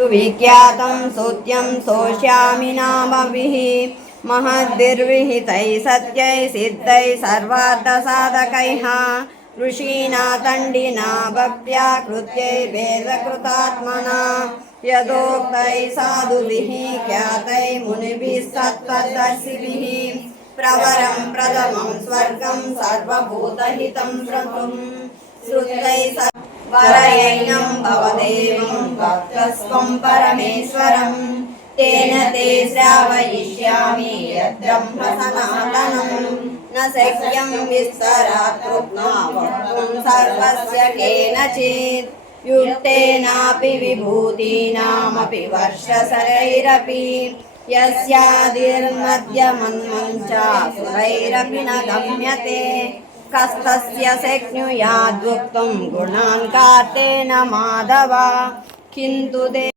सुविख्यातं सूत्यं सोष्यामि नामभिः महद्भिर्विहितैः सत्यैः सिद्धैः सर्वार्थसाधकैः ऋषीणा दण्डिना भव्याकृत्यैर्वेदकृतात्मना यदोक्तैः साधुभिः ख्यातैः मुनिभिः सत्त्वदर्शिभिः प्रवरं प्रथमं स्वर्गं सर्वभूतहितं प्रभुं श्रुतैः वरयैनं भवदेवं भक्तस्त्वं परमेश्वरं तेन ते श्रावयिष्यामि यद्ब्रह्म सनातनं न शक्यं विस्तरात् कृत्वा वक्तुं सर्वस्य केनचित् युक्तेनापि विभूतीनामपि वर्षसरैरपि यस्यादिर्मध्यमन्मञ्चासुरैरपि न गम्यते कस्तस्य शक्नुयाद्वक्तुं गुणान् कार्तेन माधव किन्तु